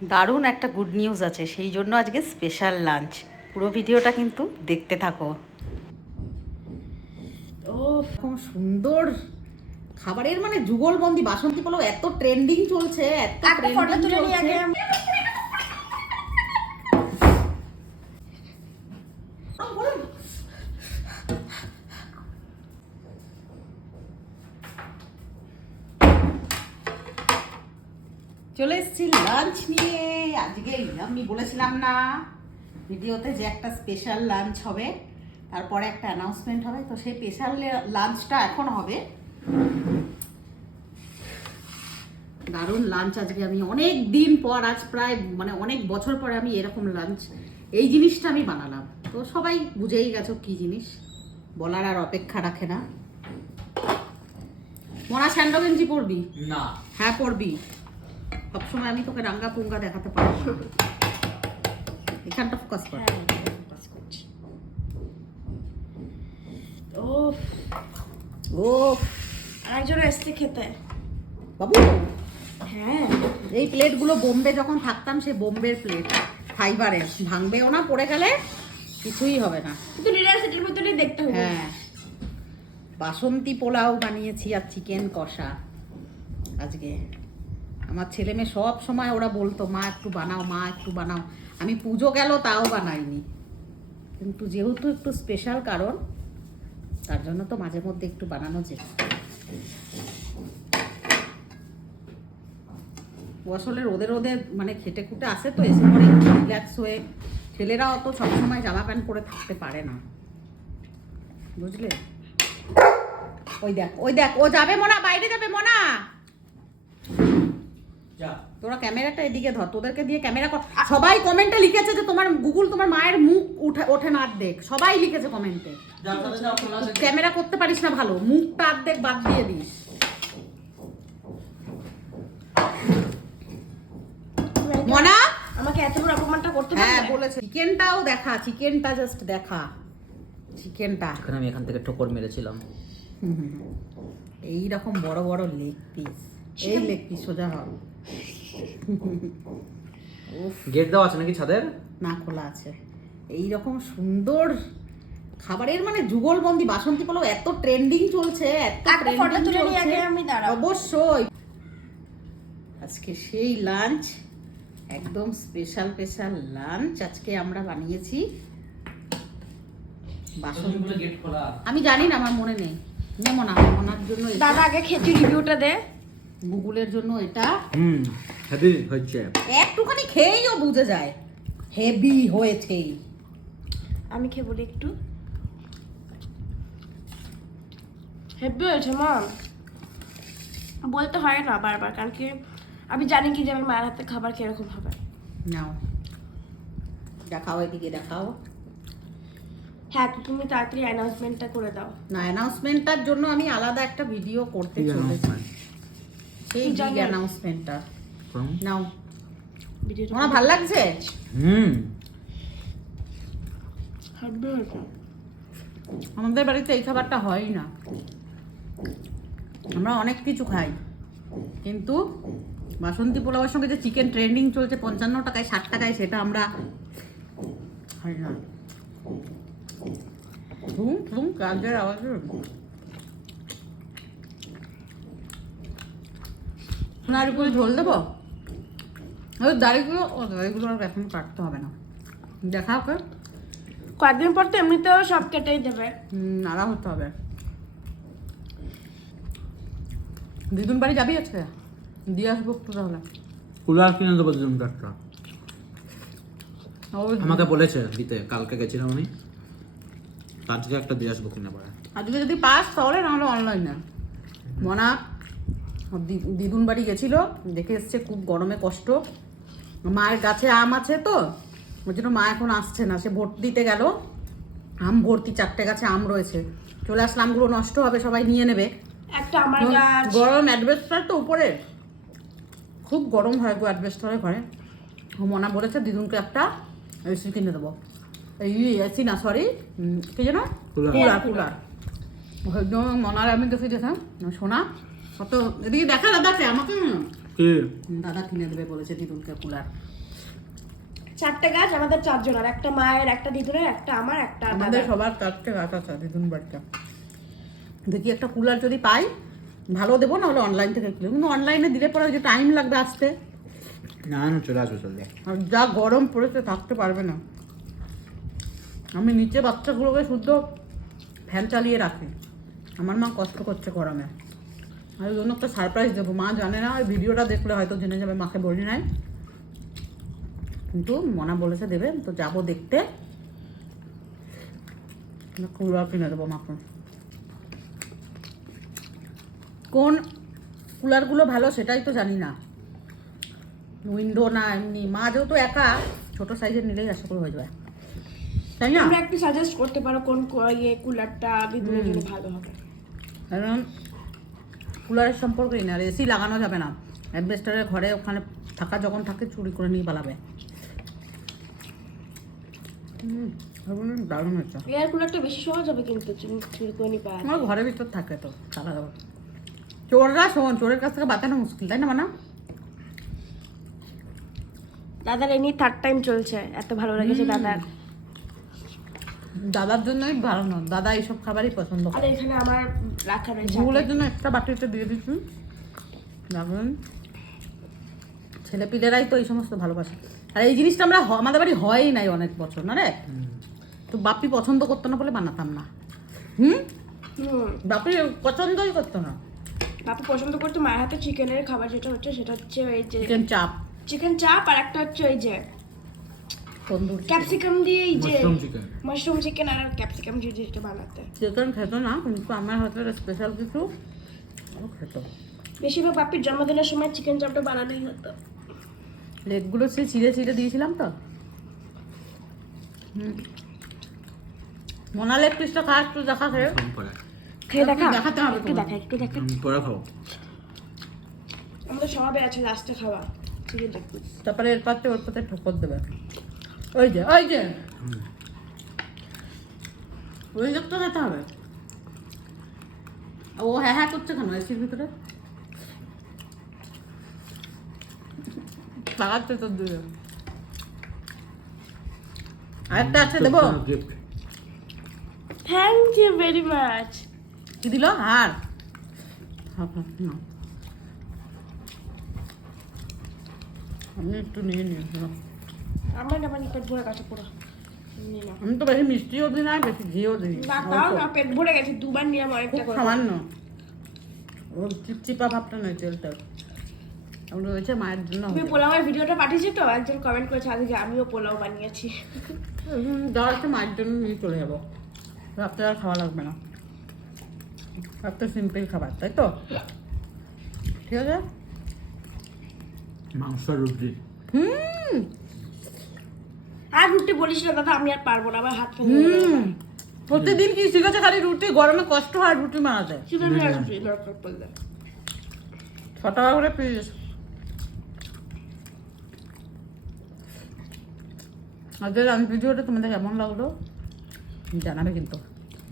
দারুণ একটা good news আছে, সেই জন্য আজকে স্পেশাল লাঞ্চ। পুরো ভিডিওটা কিন্তু দেখতে থাকো। ও খুব সুন্দর খাবারের মানে যুগলবন্দি বাসন্তী পোলাও এত ট্রেন্ডিং চলছে, এত ট্রেন্ডিং চলছে। চলে এসেছি লাঞ্চ নিয়ে। আজকে আমি বলেছিলাম না ভিডিওতে যে একটা স্পেশাল লাঞ্চ হবে, তারপরে একটা অ্যানাউন্সমেন্ট হবে, তো সেই স্পেশাল লাঞ্চটা এখন হবে। দারুণ লাঞ্চ আজকে আমি অনেক দিন পর, আজ প্রায় মানে অনেক বছর পরে আমি এরকম লাঞ্চ, এই জিনিসটা আমি বানালাম। তো সবাই বুঝেই গেছো কি জিনিস, বলার আর অপেক্ষা রাখে না। মোনা স্যান্ডো গেঞ্জি পরবি না? হ্যাঁ পরবি, সবসময় আমি তোকে রাঙ্গা পুঙ্গা দেখাতে পারবো না। এখানটা ফোকাস কর। ফোকাস করছি। ও ও একজন এসছে খেতে বাবু। হ্যাঁ, এই প্লেটগুলো বোম্বে যখন থাকতাম, সেই বোম্বের প্লেট, ফাইবারের, ভাঙবেও না, পড়ে গেলে কিছুই হবে না। কিন্তু ডিনার সেটের মতনই দেখতে হবে। হ্যাঁ, বাসন্তী পোলাও বানিয়েছি আর চিকেন কষা। আজকে আমার ছেলে মেয়ে সব সময় ওরা বলতো মা একটু বানাও, মা একটু বানাও। আমি পুজো গেল তাও বানাইনি, কিন্তু যেহেতু একটু স্পেশাল কারণ, তার জন্য তো মাঝে মধ্যে একটু বানানো যায়। ও আসলে রোদে রোদে মানে খেটে খুটে আসে, তো এসে পরে একটু রিল্যাক্স হয়ে, ছেলেরা অত সবসময় জামা প্যান্ট পরে থাকতে পারে না, বুঝলে? ওই দেখ ওই দেখ, ও যাবে মোনা, বাইরে যাবে মোনা। তোরা ক্যামেরাটা এদিকে ধর, তোদেরকে দিয়ে ক্যামেরা কর। সবাই কমেন্টে লিখেছে যে তোমার গুগল তোমার মায়ের মুখ ওঠে না অর্ধেক, সবাই লিখেছে কমেন্টে। ক্যামেরা করতে পারিস না ভালো, মুখটা অর্ধেক বাদ দিয়ে দিস। মোনা আমাকে এত বড় অপমানটা করতে পারবে? হ্যাঁ বলেছে। চিকেনটাও দেখা, চিকেনটা জাস্ট দেখা, চিকেনটা আমি এখান থেকে ঠোকর মেরেছিলাম। এই রকম বড় বড় লেগ পিস, এই লেগ পিস সোজা হয়। গেট দেওয়া আছে নাকি ছাদের? না, খোলা আছে। এই রকম সুন্দর খাবারের মানে যুগলবন্দি বাসন্তী পোলাও এত ট্রেন্ডিং চলছে, এত ট্রেন্ডিং চলছে। অবশ্যই আজকে সেই লাঞ্চ, একদম স্পেশাল স্পেশাল লাঞ্চ আজকে আমরা বানিয়েছি। বাসন্তী গেট খোলা, আমি জানি না, আমার মনে নেই। নেবো না, ওনার জন্য দাদা আগে খেতে রিভিউটা দে। গুগলের জন্য এটা হেভি হচ্ছে, একটুখানি খেয়েই ও বুঝে যায় হেভি হয়েছে। আমি খেয়ে বলি একটু। হেভি হয়েছে মা, বলতে হয় না বারবার, কারণ কি আমি জানি কি যে আমার মায়ের হাতে খাবার কিরকম হবে। নাও দেখাও, এদিকে দেখাও। হ্যাঁ, তো তুমি তাড়াতাড়ি অ্যানাউন্সমেন্টটা করে দাও। না, অ্যানাউন্সমেন্টটার জন্য আমি আলাদা একটা ভিডিও করতে চলেছি, সেই বিগ অ্যানাউন্সমেন্টটা। নাও, ভিডিওটা আমার ভালো লাগছে। হেভি হয়েছে। আমাদের বাড়িতে এই খাবারটা হয়ই না, আমরা অনেক কিছু খাই, কিন্তু বাসন্তী পোলাওয়ের সঙ্গে যে চিকেন ট্রেন্ডিং চলছে 55 টাকায় 60 টাকায়, সেটা আমরা খাই না। ধুম ধুম কাজের আওয়াজ। আর উপরে ঝোল দেবো, দাড়িগুলো আর এখন কাটতে হবে না, দেখা ওকে কয়েকদিন পর তো এমনিতেও সব কেটেই দেবে। আরাম হতে হবে। দিদুন বাড়ি যাবি আজকে? দিয়ে আসবো একটু তাহলে। কুলার কিনে দেবো দুজন একটা, আমাকে বলেছে দিতে, কালকে গেছিলাম আমি, আজকে একটা দিয়ে আসবো কিনে পরে। আজকে যদি পাস তাহলে, নাহলে অনলাইনে। মনা দিদুন বাড়ি গেছিল, দেখে এসছে খুব গরমে কষ্ট। মায়ের গাছে আম আছে তো, ওই জন্য মা এখন আসছে না, সে ভোট দিতে গেল। আম ভর্তি 4টে গাছে আম রয়েছে, চলে আসলে আমগুলো নষ্ট হবে, সবাই নিয়ে নেবে। একটা আমার গাছ। গরম অ্যাডভেস্টার তো উপরে, খুব গরম হয় গো অ্যাডভেস্টারের ঘরে। মনা বলেছে দিদুনকে একটা এসি কিনে দেবো, এই এসি না সরি কি যেন কুলার। মনার আমি দেখে যেতাম, শোনা কত এদিকে দেখা দাদাকে, আমাকে কি দাদা কিনে দেবে বলেছে দিদুনকে কুলার। 4টে গাছ, আমাদের 4 জনের, একটা মায়ের, একটা দিদুনের, একটা আমার, একটা আমাদের দাদার। সবার 4টে গাছ আছে দিদুন বাড়িটা। দেখি একটা কুলার যদি পাই ভালো দেবো, না হলে অনলাইন থেকে কিনবো। কিন্তু অনলাইনে দিলে পরে যে টাইম লাগবে আসতে, না না চলে আসবে চলে আর যা গরম পড়েছে থাকতে পারবে না। আমি নিচে বাচ্চাগুলোকে শুদ্ধ ফ্যান চালিয়ে রাখি, আমার মা কষ্ট করছে গরমে। আর ওই জন্য একটা সারপ্রাইজ দেবো, মা জানে না, ওই ভিডিওটা দেখলে হয়তো জেনে যাবে, মাকে বলি নাই, কিন্তু মনা বলেছে দেবে, তো যাবো দেখতে, কুলার কিনে দেবো মাকে। কোন কুলারগুলো ভালো সেটাই তো জানি না, উইন্ডো না এমনি। মা যেহেতু একা, ছোট সাইজের নিলেই আশা করে হয়ে যাবে, তাই না? তোমরা একটু সাজেস্ট করতে পারো কোন কুলারটা দিদুনের জন্য ভালো হবে। কারণ কুলারের সম্পর্কেই না, আর এসি লাগানো যাবে না, অ্যাডভেস্টারের ঘরে ওখানে থাকা যখন থাকে চুরি করে নিয়ে পালাবে। দারুণ হচ্ছে। এয়ার কুলারটা বেশি সহজ হবে কিন্তু চুরি করে নি পাওয়া। আমার ঘরের ভিতর থাকে তো চালা যাবে। চোররা শোন, চোরের কাছ থেকে বাঁচানো মুশকিল, তাই না মানা? দাদার এই নিয়ে 3rd টাইম চলছে, এত ভালো লেগেছে দাদার। দাদার জন্যই ভালো না, দাদা এইসব খাবারই পছন্দ আর করে। এখানে আমার রাখা রয়েছে। ভুলের জন্য একটা বাটিতে দিয়ে দিচ্ছি, দেখবেন ছেলেপিলেরাই তো এই সমস্ত ভালোবাসে। আর এই জিনিসটা আমরা আমাদের বাড়ি হয়ই নাই অনেক বছর, না রে? তো বাপি পছন্দ করতো না বলে বানাতাম না। হুম, বাপি পছন্দই করতো না। বাপু পছন্দ করতো মায়ের হাতে চিকেনের খাবার, যেটা হচ্ছে সেটা হচ্ছে ওই যে চিকেন চাপ, চিকেন চাপ, আর একটা হচ্ছে ওই যে তন্দুর ক্যাপসিকাম দিয়ে এই যে মাশরুম চিকেন মাশরুম চিকেন আর ক্যাপসিকাম দিয়ে যেটা বানাতে। চিকেন খেতো না, কিন্তু আমার হাতের স্পেশাল কিছু ও খেত। বেশিরভাগ বাপির জন্মদিনের সময় চিকেন চাপটা বানানোই হতো। লেগগুলো সে চিড়ে চিড়ে দিয়েছিলাম তো। মোনা লেগ পিসটা খা, একটু দেখা খেয়ে। কম পড়ে খেয়ে দেখা, দেখাতে হবে একটু তোমার। দেখা, একটু দেখা। পরে খাও আমাদের স্বভাবে আছে লাস্টে খাওয়া চিকেন চাপ। তারপরে এর পাতে ওর পাতে ঠোকর দেবে। ওই যে ওই যে ওই লোকটা খেতে হবে। ও হ্যাঁ হ্যাঁ করছে কেন এসির ভিতরে? লাগাচ্ছে তোর দুটো। আরেকটা আছে দেবো? Gift thank you very much. কি দিল? হার। না আমি একটু নিয়ে নিই। আমার আমার পেট ভরে গেছে পুরো। নিয়ে নাও। আমি তো বেশি মিষ্টিও দিই না, বেশি ঘিও দিই না তাও না, পেট ভরে গেছে, দুবার নিলাম খুব অনেকটা করে। সামান্য। ও চিপচিপা ভাবটা নয় তেলটা। ওটা হয়েছে মায়ের জন্য। তুমি পোলাওয়ের ভিডিওটা পাঠিয়েছি তো, একজন কমেন্ট করেছে আজকে আমিও পোলাও বানিয়েছি। যাওয়ার একটা মায়ের জন্য নিয়ে চলে যাবো, রাত্রে আর খাওয়া লাগবে না, রাত্রে সিম্পল খাবার, তাই তো? ঠিক আছে। মাংস রুটি আর রুটি বলিস না দাদা, আমি আর পারবো না, আমার হাত ফেলে প্রতিদিন কি শিখেছে খালি রুটি? গরমে কষ্ট হয় রুটি মারাতে। রুটি দরকার পড়লে। 6 টাকা করে পিস। আজকের আমি ভিডিওটা তোমাদের কেমন লাগলো জানাবে কিন্তু।